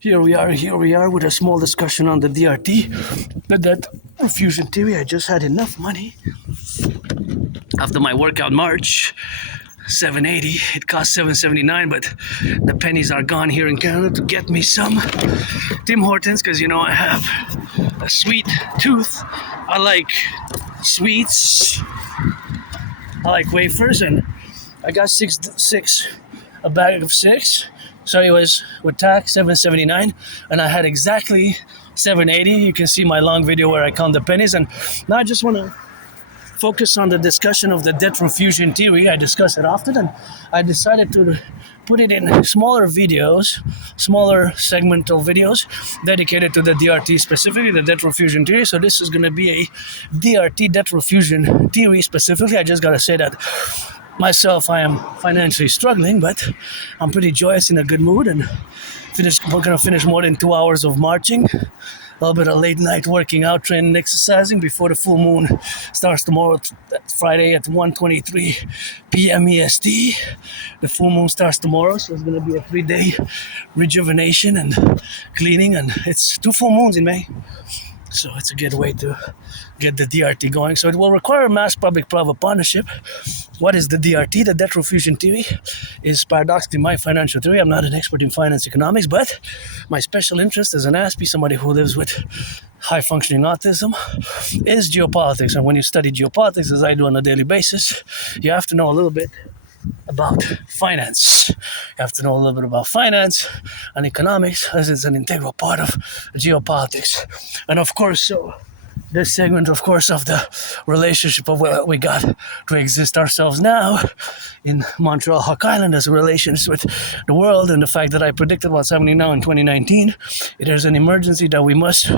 Here we are with a small discussion on the DRT, the debt refusion theory. I just had enough money after my workout March. $7.80. It cost $7.79, but the pennies are gone here in Canada to get me some Tim Hortons, because you know I have a sweet tooth. I like sweets. I like wafers, and I got a bag of 6. So it was with tax $7.79, and I had exactly $7.80. You can see my long video where I count the pennies, and now I just want to focus on the discussion of the debt refusion theory. I discuss it often, and I decided to put it in smaller videos, smaller segmental videos dedicated to the DRT, specifically the debt refusion theory. So this is going to be a DRT debt refusion theory specifically. I just got to say that myself, I am financially struggling, but I'm pretty joyous, in a good mood, and we're going to finish more than 2 hours of marching. A little bit of late night working out, training, exercising before the full moon starts tomorrow, Friday at 1:23 p.m. EST. The full moon starts tomorrow, so it's going to be a 3-day rejuvenation and cleaning, and it's 2 full moons in May. So it's a good way to get the DRT going. So it will require a mass public-private partnership. What is the DRT? The debt refusion theory is paradoxically my financial theory. I'm not an expert in finance economics, but my special interest as an Aspiesque, somebody who lives with high-functioning autism, is geopolitics. And when you study geopolitics, as I do on a daily basis, you have to know a little bit about finance. You have to know a little bit about finance and economics, as it's an integral part of geopolitics. And of course, so this segment, of course, of the relationship of what we got to exist ourselves now in Montreal, Hawk Island, as a relationship with the world, and the fact that I predicted what's happening now in 2019. It is an emergency that we must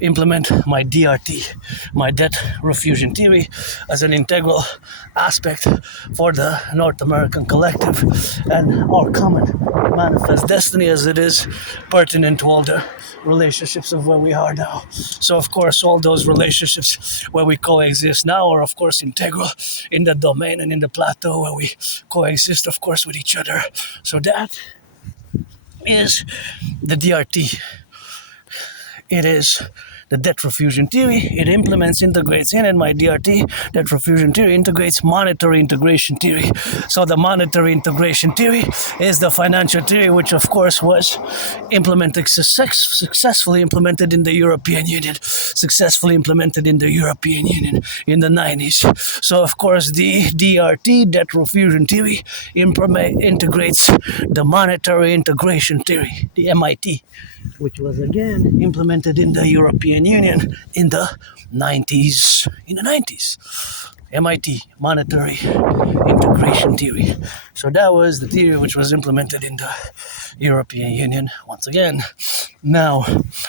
implement my DRT, my debt refusion theory, as an integral aspect for the North American collective and our common manifest destiny, as it is pertinent to all the relationships of where we are now. So of course all those relationships where we coexist now are of course integral in the domain and in the plateau where we coexist of course with each other. So that is the DRT. It is the debt refusion theory. It implements, integrates in my DRT. Debt refusion theory integrates monetary integration theory. So the monetary integration theory is the financial theory, which of course was implemented, successfully implemented in the European Union, in the 90s. So of course the DRT, debt refusion theory, integrates the monetary integration theory, the MIT, which was again implemented in the European Union in the 90s. MIT, monetary integration theory. So that was the theory which was implemented in the European Union once again. Now,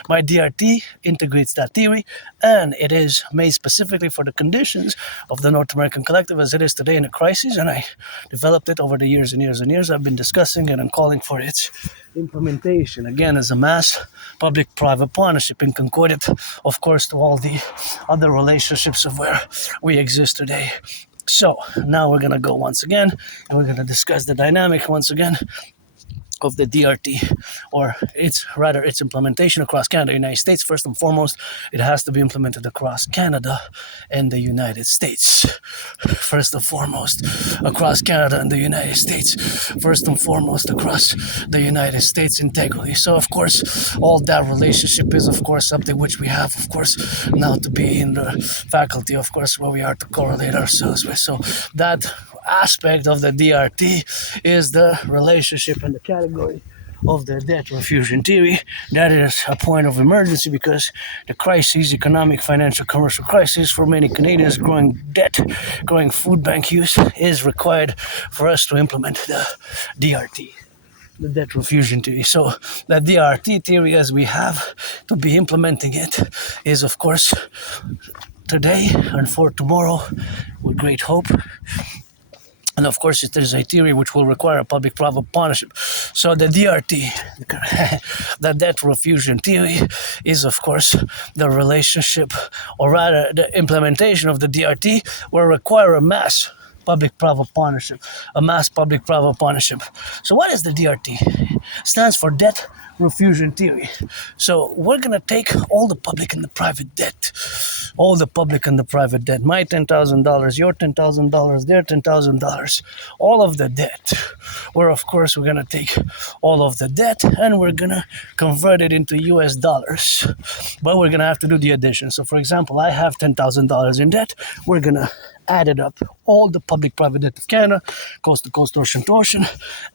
my DRT integrates that theory, and it is made specifically for the conditions of the North American collective as it is today in a crisis, and I developed it over the years and years and years. I've been discussing it and calling for its implementation, again, as a mass public-private partnership in concordant, of course, to all the other relationships of where we exist today. So, now we're going to go once again, and we're going to discuss the dynamic once again of the DRT, or its implementation across Canada and the United States. First and foremost, it has to be implemented across Canada and the United States. First and foremost, across Canada and the United States. First and foremost, across the United States integrally. So, of course, all that relationship is, of course, something which we have, of course, now to be in the faculty, of course, where we are to correlate ourselves with. So, that aspect of the DRT is the relationship and the category of the debt refusion theory. That is a point of emergency because the crisis, economic, financial, commercial crisis for many Canadians, growing debt, growing food bank use is required for us to implement the DRT, the debt refusion theory. So the DRT theory, as we have to be implementing it, is of course today and for tomorrow with great hope. And of course, it is a theory which will require a public-private partnership. So the DRT, the debt refusion theory, is of course the relationship, or rather the implementation of the DRT will require a mass public-private partnership. So what is the DRT? It stands for debt Refusion theory. So we're gonna take all the public and the private debt, all the public and the private debt. My $10,000, your $10,000, their $10,000, all of the debt. Where of course we're gonna take all of the debt and we're gonna convert it into US dollars. But we're gonna have to do the addition. So for example, I have $10,000 in debt. We're gonna added up all the public-private debt of Canada, coast to coast, ocean to ocean,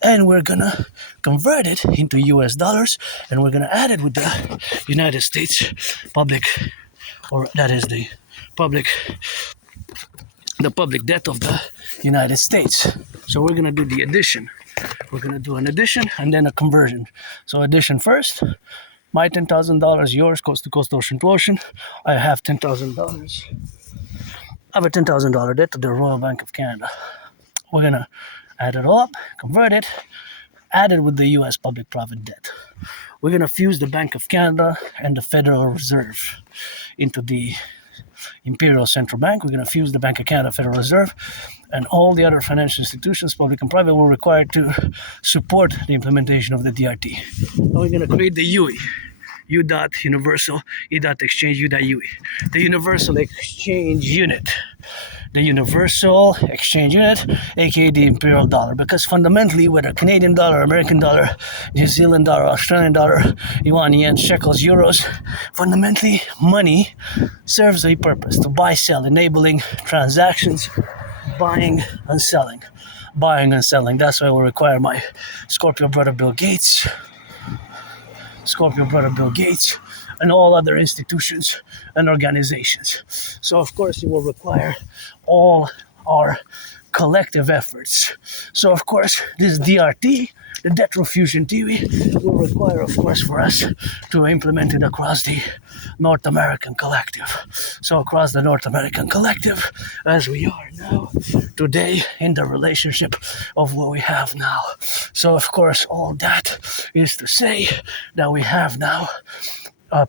and we're gonna convert it into US dollars, and we're gonna add it with the United States public, or that is the public debt of the United States. So we're gonna do the addition. We're gonna do an addition and then a conversion. So addition first. My $10,000, yours, coast to coast, ocean to ocean. I have $10,000. I have a $10,000 debt to the Royal Bank of Canada. We're gonna add it all up, convert it, add it with the US public-private debt. We're gonna fuse the Bank of Canada and the Federal Reserve into the Imperial Central Bank. We're gonna fuse the Bank of Canada, Federal Reserve, and all the other financial institutions, public and private, will require to support the implementation of the DRT. And we're gonna create the UE. U dot universal, E dot exchange, U dot UE. The universal exchange unit. The universal exchange unit, aka the imperial dollar. Because fundamentally, whether Canadian dollar, American dollar, New Zealand dollar, Australian dollar, yuan, yen, shekels, euros, fundamentally, money serves a purpose to buy, sell, enabling transactions, buying and selling. Buying and selling. That's why we require my Scorpio brother Bill Gates, and all other institutions and organizations. So of course it will require all our collective efforts. So of course this DRT, the debt refusion theory, will require of course for us to implement it across the North American collective. So across the North American collective, as we are now, today, in the relationship of what we have now. So of course all that is to say that we have now a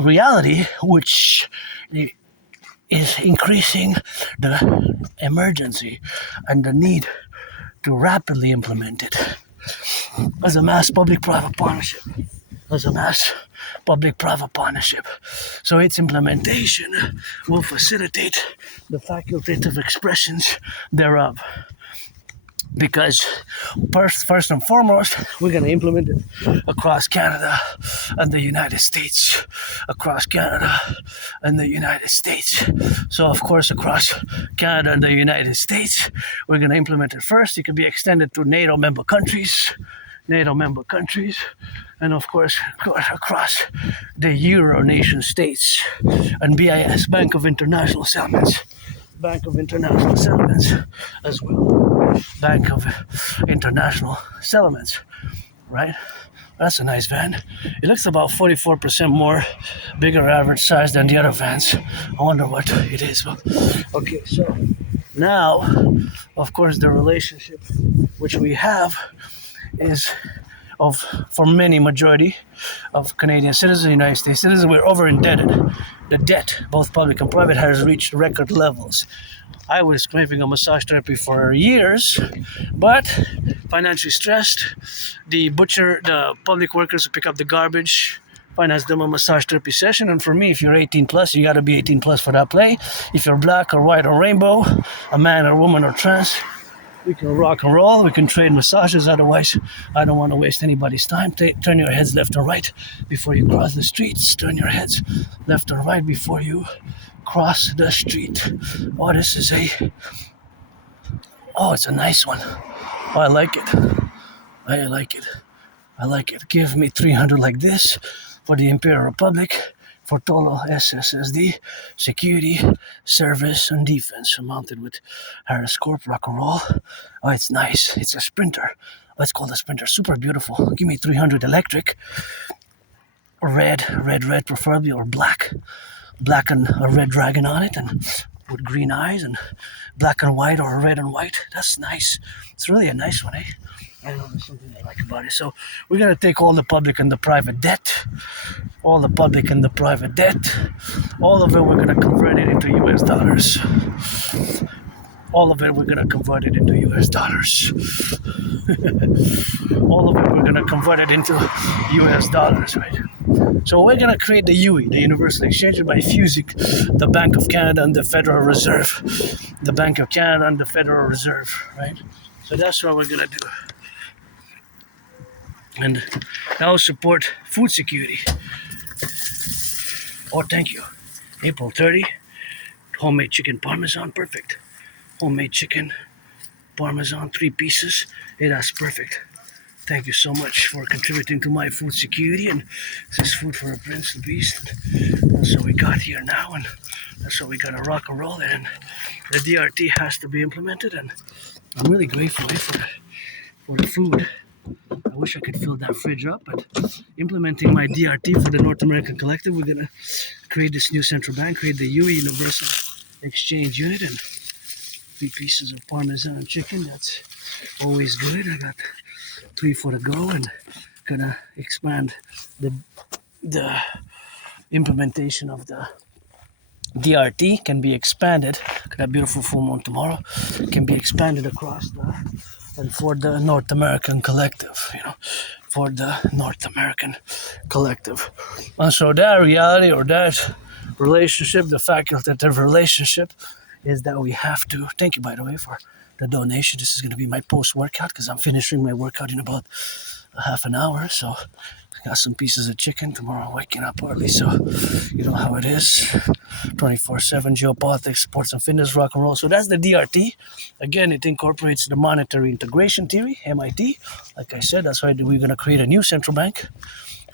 reality which is increasing the emergency and the need to rapidly implement it as a mass public-private partnership. So its implementation will facilitate the facultative expressions thereof. Because first and foremost, we're going to implement it across Canada and the United States. So of course, across Canada and the United States, we're going to implement it first. It can be extended to NATO member countries, and of course across the Euro nation states and BIS, Bank of International Settlements as well. Bank of International Settlements, right? That's a nice van. It looks about 44% more bigger average size than the other vans. I wonder what it is. Okay, so now, of course, the relationship which we have is for many majority of Canadian citizens, United States citizens, we're over indebted. The debt, both public and private, has reached record levels. I was craving a massage therapy for years, but financially stressed. The public workers who pick up the garbage, finance them a massage therapy session. And for me, if you're 18 plus, you gotta be 18 plus for that play. If you're black or white or rainbow, a man or woman or trans, we can rock and roll, we can trade massages. Otherwise, I don't want to waste anybody's time. Turn your heads left and right before you cross the streets. Turn your heads left and right before you cross the street. Oh, it's a nice one. Oh, I like it. Give me 300 like this for the Imperial Republic, for total SSSD, security, service, and defense, mounted with Harris Corp, rock and roll. Oh, it's nice. It's a Sprinter. Let's call the Sprinter. Super beautiful. Give me 300 electric. Red preferably, or black and a red dragon on it, and with green eyes, and black and white or red and white. That's nice. It's really a nice one, eh? I don't know, there's something I like about it. So we're going to take all the public and the private debt, all of it we're going to convert it into US dollars. all of it we're gonna convert it into US dollars. All of it we're gonna convert it into US dollars, right? So we're gonna create the UE, the Universal Exchange, by fusing the Bank of Canada and the Federal Reserve. The Bank of Canada and the Federal Reserve, right? So that's what we're gonna do. And that will support food security. Oh, thank you. April 30, homemade chicken parmesan, perfect. Homemade chicken parmesan, 3 pieces. Hey, that's perfect. Thank you so much for contributing to my food security. And this is food for a prince, the beast. That's what we got here now, and that's what we gotta rock and roll. And the DRT has to be implemented, and I'm really grateful for the food. I wish I could fill that fridge up, but implementing my DRT for the North American Collective, we're gonna create this new central bank, create the UE Universal Exchange Unit, and 3 pieces of Parmesan chicken. That's always good. I got 3 for the go, and gonna expand the implementation of the DRT can be expanded. Got a beautiful full moon tomorrow. Can be expanded across and for the North American Collective, for the North American Collective. And so that reality or that relationship, the facultative relationship, is that we have to, thank you by the way for the donation. This is going to be my post-workout because I'm finishing my workout in about a half an hour. So I got some pieces of chicken. Tomorrow I'm waking up early, so you know how it is. 24/7 geopolitics, sports and fitness, rock and roll. So that's the DRT. Again, it incorporates the monetary integration theory, MIT. Like I said, that's why we're going to create a new central bank.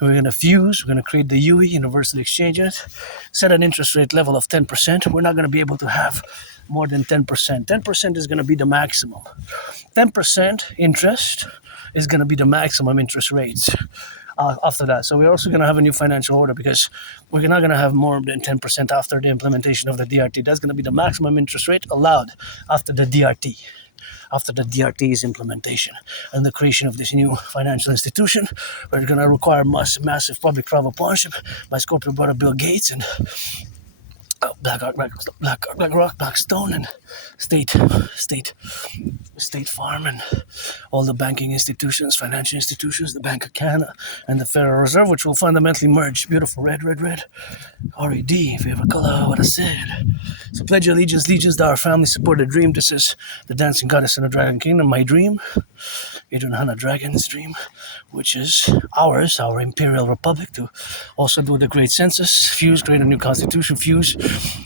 We're going to fuse, we're going to create the UE, Universal Exchange Unit, set an interest rate level of 10%. We're not going to be able to have more than 10%. 10% is going to be the maximum. 10% interest is going to be the maximum interest rates after that. So we're also going to have a new financial order because we're not going to have more than 10% after the implementation of the DRT. That's going to be the maximum interest rate allowed after the DRT. After the DRT's implementation and the creation of this new financial institution, we're going to require massive public-private partnership by Scorpio brother Bill Gates and BlackRock, Blackstone, and State Farm, and all the banking institutions, financial institutions, the Bank of Canada, and the Federal Reserve, which will fundamentally merge. Beautiful red, RED, favorite color, what I said. So pledge allegiance to our family, support the dream. This is the dancing goddess in the Dragon Kingdom, my dream. Adrian Hanna Dragon's dream, which is ours, our Imperial Republic, to also do the great census, fuse, create a new constitution, fuse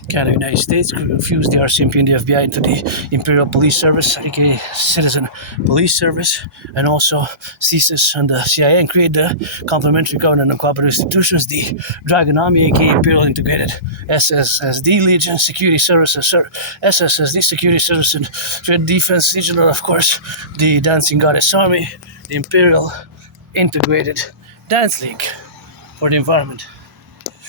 Canada, United States, fuse the RCMP and the FBI into the Imperial Police Service, aka Citizen Police Service, and also CSIS and the CIA, and create the complementary government and cooperative institutions, the Dragon Army, aka Imperial Integrated SSSD Legion, Security Services, SSSD Security Service and Trade Defense Legion, and of course the Dancing Goddess Army, the Imperial Integrated Dance League for the environment.